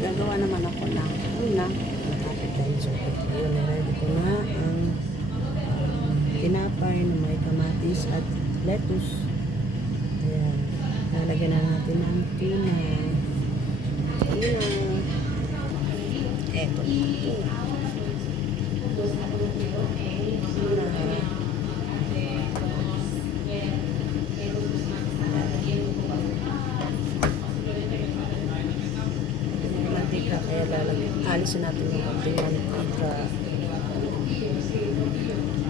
Gagawa naman ako ng appetizer. Ayun, ready ko na ang tinapay na may kamatis at lettuce. Ayan. Nalagyan na natin ng tuna. Eto ito. Mantika, kaya alisin natin yung konting mantika.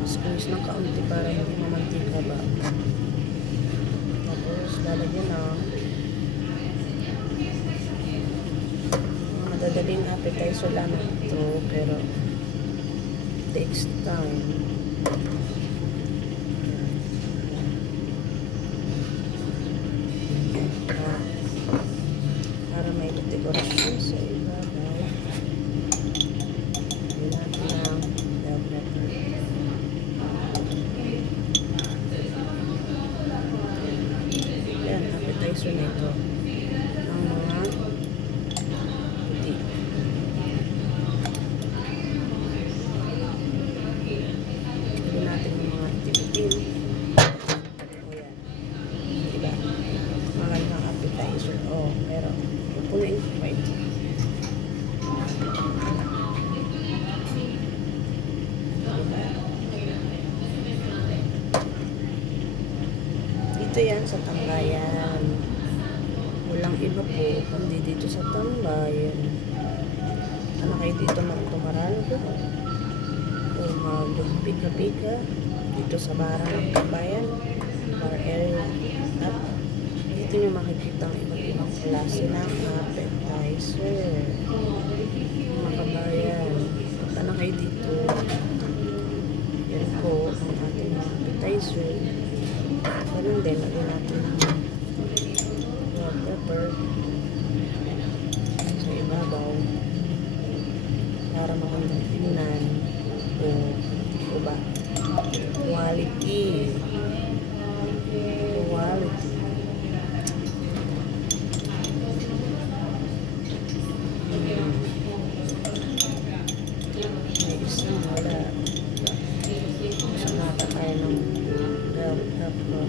Squeeze ng kaunti para hindi mamantika ba. Tapos lalagyan ng madadaling appetizer lang ito, pero takes time. Para may dekorasyon sa ibabaw. Lagyan natin ng bell pepper. Yan, appetizer na ito. Ang mga puti. Lagyan natin ng mga itim-itim. Ayan. Diba? Magandang appetizer. Oh, pero pupunuin ko pa ito. Diba? Dito yan sa Tambayan. Walang iba po, kundi dito sa Tambayan. Ano kayo dito magtumaral ko? O mag-pika-pika dito sa barang ng Tambayan, bar area. At dito nyo makikita ang iba't ibang klase ng appetizer. Mga kabayan, punta na kayo dito. Yan po ang ating appetizer. Ganun din, lagyan natin ng bell pepper sa ibabaw para magandang tingnan o ba quality. May isang wala. Sumata tayo ng bell pepper.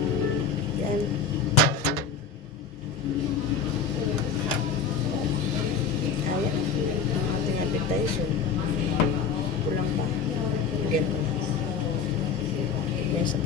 Yan. Ayan. Ang ating appetizer. Kulang pa. Yan. Yan sa